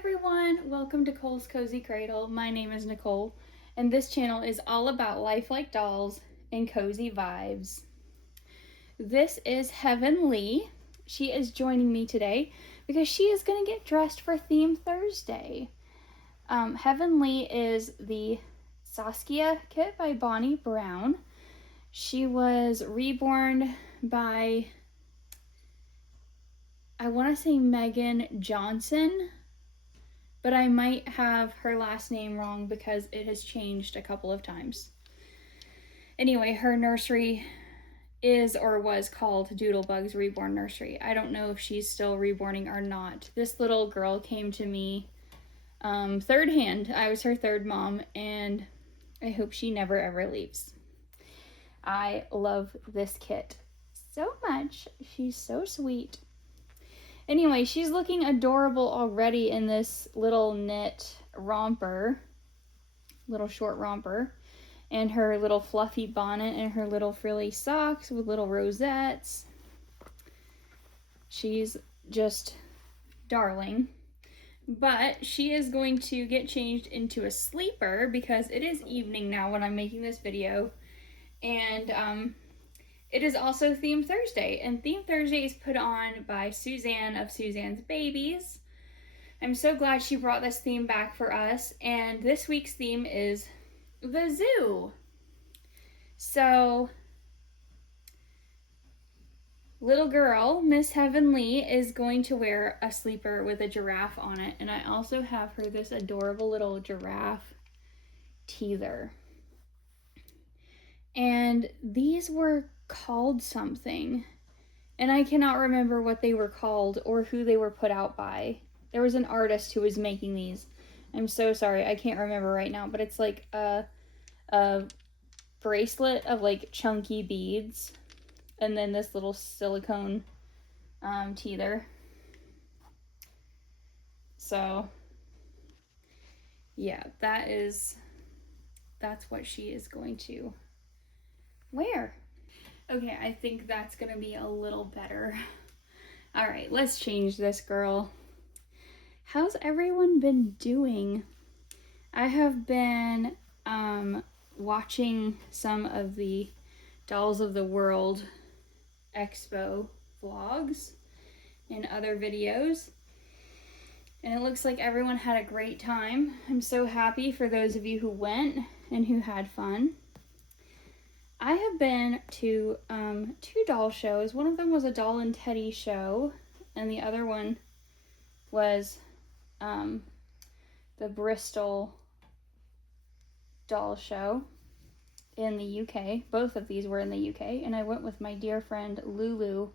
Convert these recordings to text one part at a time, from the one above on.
everyone, welcome to Cole's Cozy Cradle. My name is Nicole, and this channel is all about life like dolls and cozy vibes. This is Heaven Lee. She is joining me today because she is going to get dressed for Theme Thursday. Heaven Lee is the Saskia kit by Bonnie Brown. She was reborn by, I want to say Megan Johnson, but I might have her last name wrong because it has changed a couple of times. Anyway, her nursery is or was called Doodlebug's Reborn Nursery. I don't know if she's still reborning or not. This little girl came to me third hand. I was her third mom, and I hope she never ever leaves. I love this kit so much. She's so sweet. Anyway, she's looking adorable already in this little knit romper, little short romper, and her little fluffy bonnet and her little frilly socks with little rosettes. She's just darling. But she is going to get changed into a sleeper because it is evening now when I'm making this video. And it is also Theme Thursday, and Theme Thursday is put on by Suzanne of Suzanne's Babies. I'm so glad she brought this theme back for us, and this week's theme is the zoo. So, little girl, Miss Heaven Lee, is going to wear a sleeper with a giraffe on it, and I also have her this adorable little giraffe teether. And these were called something, and I cannot remember what they were called or who they were put out by. There was an artist who was making these. I'm so sorry, I can't remember right now, but it's like a bracelet of like chunky beads, and then this little silicone teether. So yeah, that's what she is going to wear. Okay, I think that's gonna be a little better. All right, let's change this girl. How's everyone been doing? I have been watching some of the Dolls of the World Expo vlogs and other videos, and it looks like everyone had a great time. I'm so happy for those of you who went and who had fun. I have been to 2 doll shows. One of them was a Doll and Teddy show, and the other one was the Bristol doll show in the UK. Both of these were in the UK, and I went with my dear friend Lulu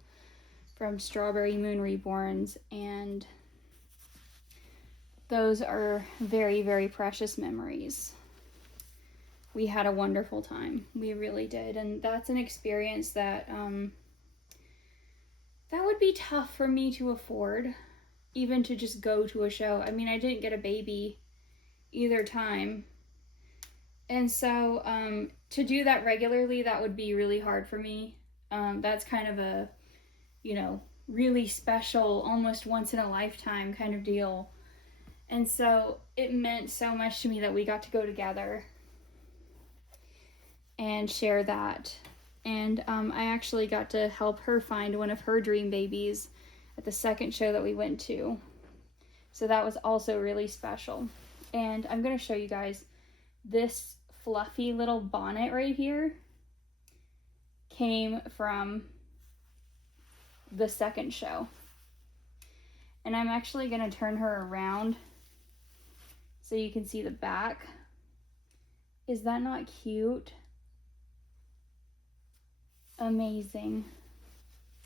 from Strawberry Moon Reborns, and those are very, very precious memories. We had a wonderful time. We really did. And that's an experience that that would be tough for me to afford, even to just go to a show. I mean, I didn't get a baby either time. And so to do that regularly, that would be really hard for me. That's kind of a, really special, almost once in a lifetime kind of deal. And so it meant so much to me that we got to go together and share that. And I actually got to help her find one of her dream babies at the second show that we went to. So that was also really special. And I'm going to show you guys this fluffy little bonnet right here came from the second show. And I'm actually going to turn her around so you can see the back. Is that not cute? Amazing.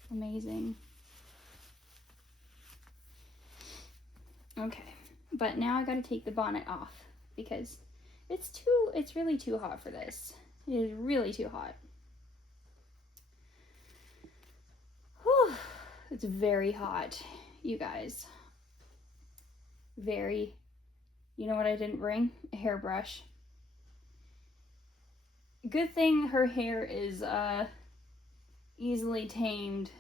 Amazing. Okay, but now I gotta take the bonnet off because it's really too hot for this. It is really too hot. Whew, it's very hot, you guys. Very. You know what I didn't bring? A hairbrush. Good thing her hair is easily tamed.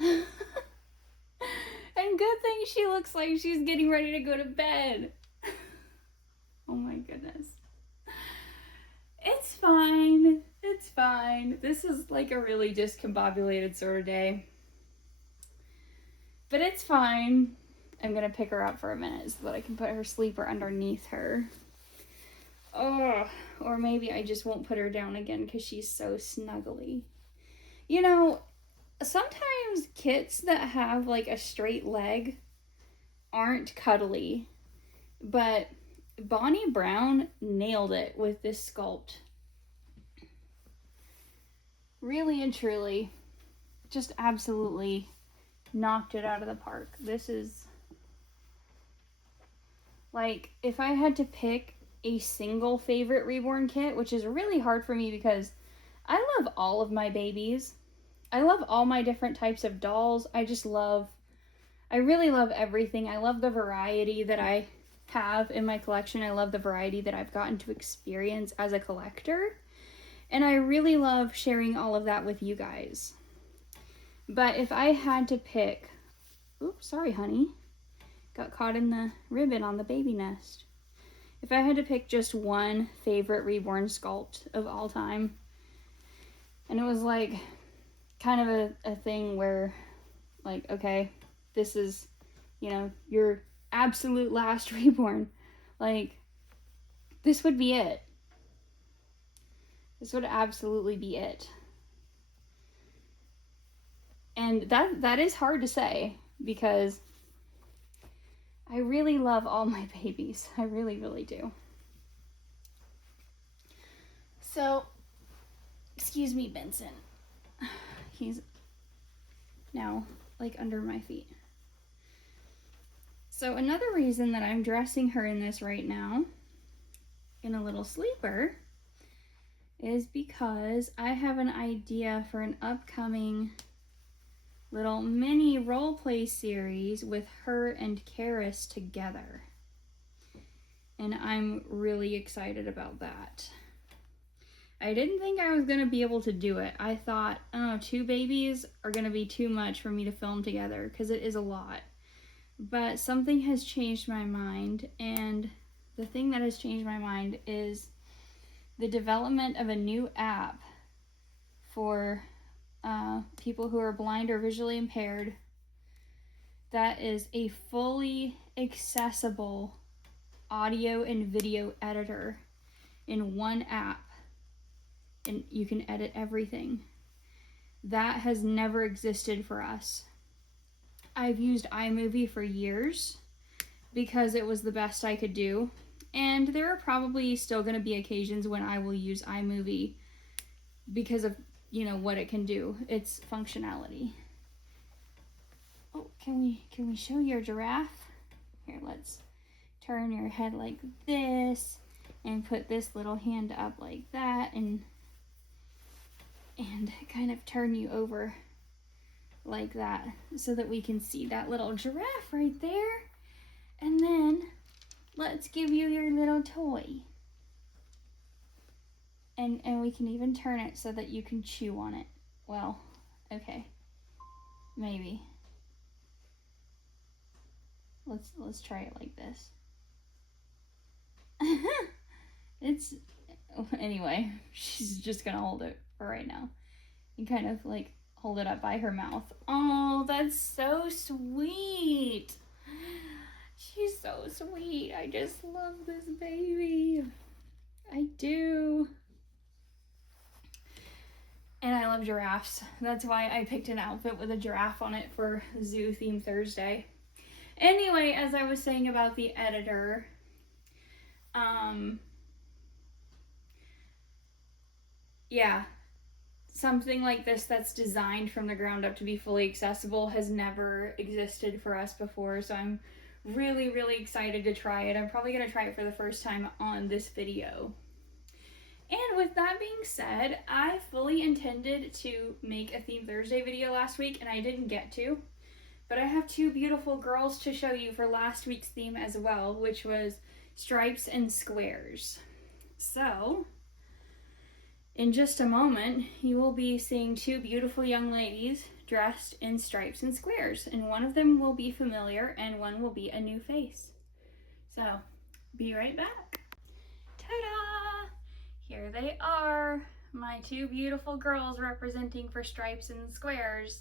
I'm And good thing she looks like she's getting ready to go to bed. Oh my goodness. It's fine. It's fine. This is like a really discombobulated sort of day. But it's fine. I'm gonna pick her up for a minute so that I can put her sleeper underneath her. Oh, or maybe I just won't put her down again because she's so snuggly. You know, sometimes kits that have like a straight leg aren't cuddly, but Bonnie Brown nailed it with this sculpt. Really and truly, just absolutely knocked it out of the park. This is like, if I had to pick a single favorite Reborn kit, which is really hard for me because I love all of my babies. I love all my different types of dolls. I really love everything. I love the variety that I have in my collection. I love the variety that I've gotten to experience as a collector. And I really love sharing all of that with you guys. But if I had to pick... Oops, sorry, honey. Got caught in the ribbon on the baby nest. If I had to pick just one favorite Reborn sculpt of all time, and it was like kind of a thing where, like, okay, this is, you know, your absolute last Reborn. Like, this would be it. This would absolutely be it. And that is hard to say because I really love all my babies. I really, really do. So, excuse me, Benson. He's now like under my feet. So another reason that I'm dressing her in this right now, in a little sleeper, is because I have an idea for an upcoming little mini role play series with her and Karis together. And I'm really excited about that. I didn't think I was going to be able to do it. I thought, oh, 2 babies are going to be too much for me to film together because it is a lot. But something has changed my mind, and the thing that has changed my mind is the development of a new app for people who are blind or visually impaired that is a fully accessible audio and video editor in one app, and you can edit everything. That has never existed for us. I've used iMovie for years because it was the best I could do, and there are probably still going to be occasions when I will use iMovie because of, you know, what it can do, its functionality. Oh, can we show your giraffe? Here, let's turn your head like this and put this little hand up like that, and kind of turn you over like that so that we can see that little giraffe right there. And then let's give you your little toy. And we can even turn it so that you can chew on it. Well, okay. Maybe. Let's try it like this. Anyway, she's just gonna hold it for right now. And kind of like hold it up by her mouth. Oh, that's so sweet. She's so sweet. I just love this baby. I do. And I love giraffes. That's why I picked an outfit with a giraffe on it for Zoo Theme Thursday. Anyway, as I was saying about the editor, yeah, something like this that's designed from the ground up to be fully accessible has never existed for us before, so I'm really, really excited to try it. I'm probably going to try it for the first time on this video. And with that being said, I fully intended to make a Theme Thursday video last week, and I didn't get to. But I have 2 beautiful girls to show you for last week's theme as well, which was stripes and squares. So, in just a moment, you will be seeing 2 beautiful young ladies dressed in stripes and squares, and one of them will be familiar and one will be a new face. So, be right back. Ta-da! Here they are, my two beautiful girls representing for stripes and squares.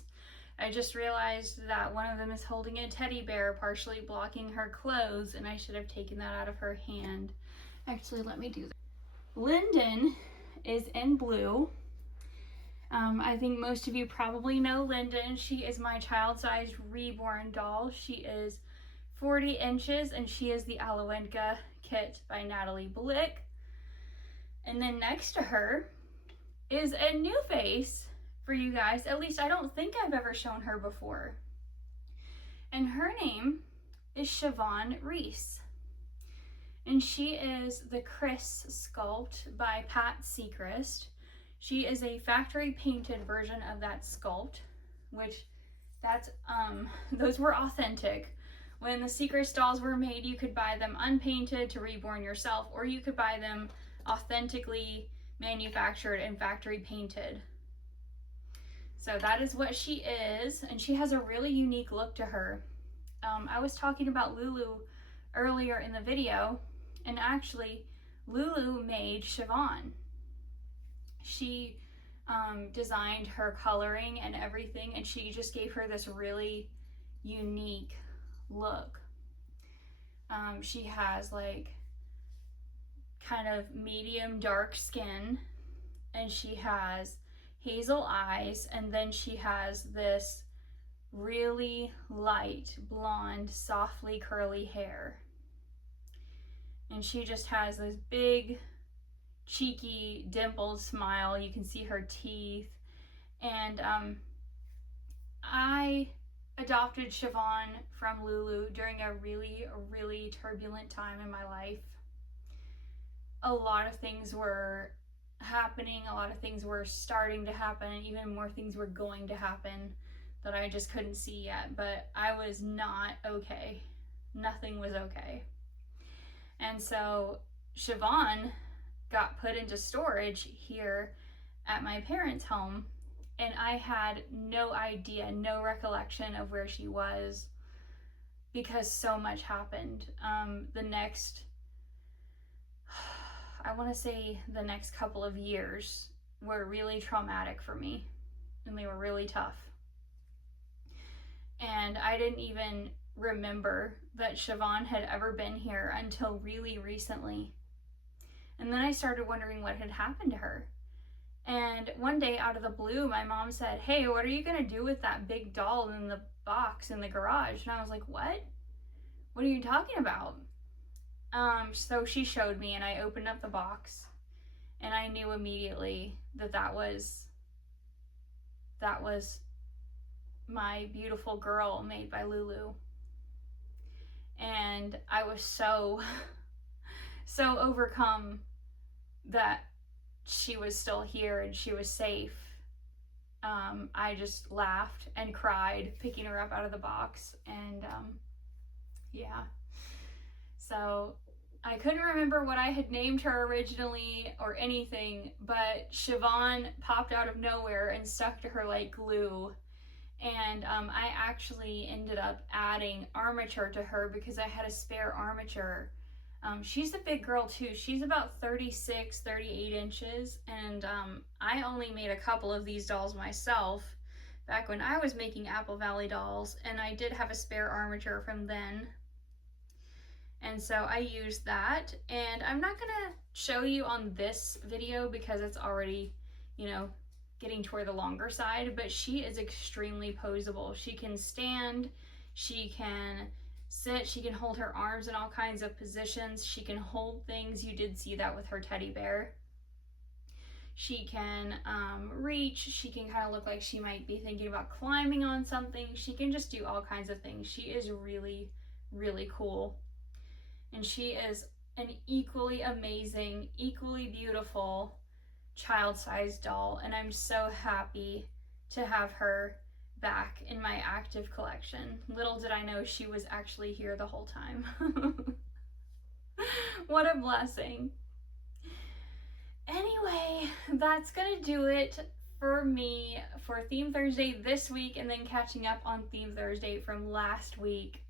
I just realized that one of them is holding a teddy bear, partially blocking her clothes, and I should have taken that out of her hand. Actually, let me do that. Linden is in blue. I think most of you probably know Linden. She is my child-sized reborn doll. She is 40 inches and she is the Alowenka kit by Natalie Blick. And then next to her is a new face for you guys. At least I don't think I've ever shown her before. And her name is Siobhan Reese. And she is the Chris sculpt by Pat Seacrest. She is a factory painted version of that sculpt, which those were authentic. When the Seacrest dolls were made, you could buy them unpainted to reborn yourself, or you could buy them authentically manufactured and factory painted. So that is what she is, and she has a really unique look to her. I was talking about Lulu earlier in the video, and actually Lulu made Siobhan. She designed her coloring and everything, and she just gave her this really unique look. She has like kind of medium dark skin, and she has hazel eyes, and then she has this really light blonde, softly curly hair. And she just has this big, cheeky, dimpled smile. You can see her teeth. And I adopted Siobhan from Lulu during a really turbulent time in my life. A lot of things were happening, a lot of things were starting to happen, and even more things were going to happen that I just couldn't see yet. But I was not okay. Nothing was okay. And so Siobhan got put into storage here at my parents' home, and I had no idea, no recollection of where she was, because so much happened. The next couple of years were really traumatic for me, and they were really tough. And I didn't even remember that Siobhan had ever been here until really recently. And then I started wondering what had happened to her. And one day, out of the blue, my mom said, "Hey, what are you gonna do with that big doll in the box in the garage?" And I was like, "What? What are you talking about?" So she showed me, and I opened up the box, and I knew immediately that was my beautiful girl made by Lulu. And I was so overcome that she was still here and she was safe. I just laughed and cried picking her up out of the box, and yeah. So I couldn't remember what I had named her originally or anything, but Siobhan popped out of nowhere and stuck to her like glue. And I actually ended up adding armature to her because I had a spare armature. She's a big girl too. She's about 36, 38 inches. And I only made a couple of these dolls myself back when I was making Apple Valley dolls. And I did have a spare armature from then. And so I used that. And I'm not going to show you on this video because it's already, getting toward the longer side, but she is extremely poseable. She can stand, she can sit, she can hold her arms in all kinds of positions, she can hold things. You did see that with her teddy bear. She can reach, she can kind of look like she might be thinking about climbing on something. She can just do all kinds of things. She is really cool. And she is an equally amazing, equally beautiful child-sized doll, and I'm so happy to have her back in my active collection. Little did I know she was actually here the whole time. What a blessing. Anyway, that's gonna do it for me for Theme Thursday this week, and then catching up on Theme Thursday from last week.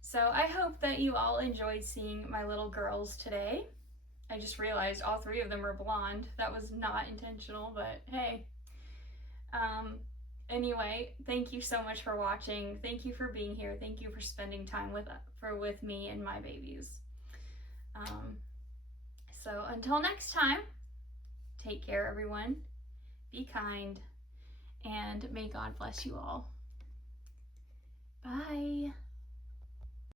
So I hope that you all enjoyed seeing my little girls today. I just realized all 3 of them are blonde. That was not intentional, but hey. Anyway, thank you so much for watching. Thank you for being here. Thank you for spending time with me and my babies. So until next time, take care, everyone. Be kind, and may God bless you all. Bye.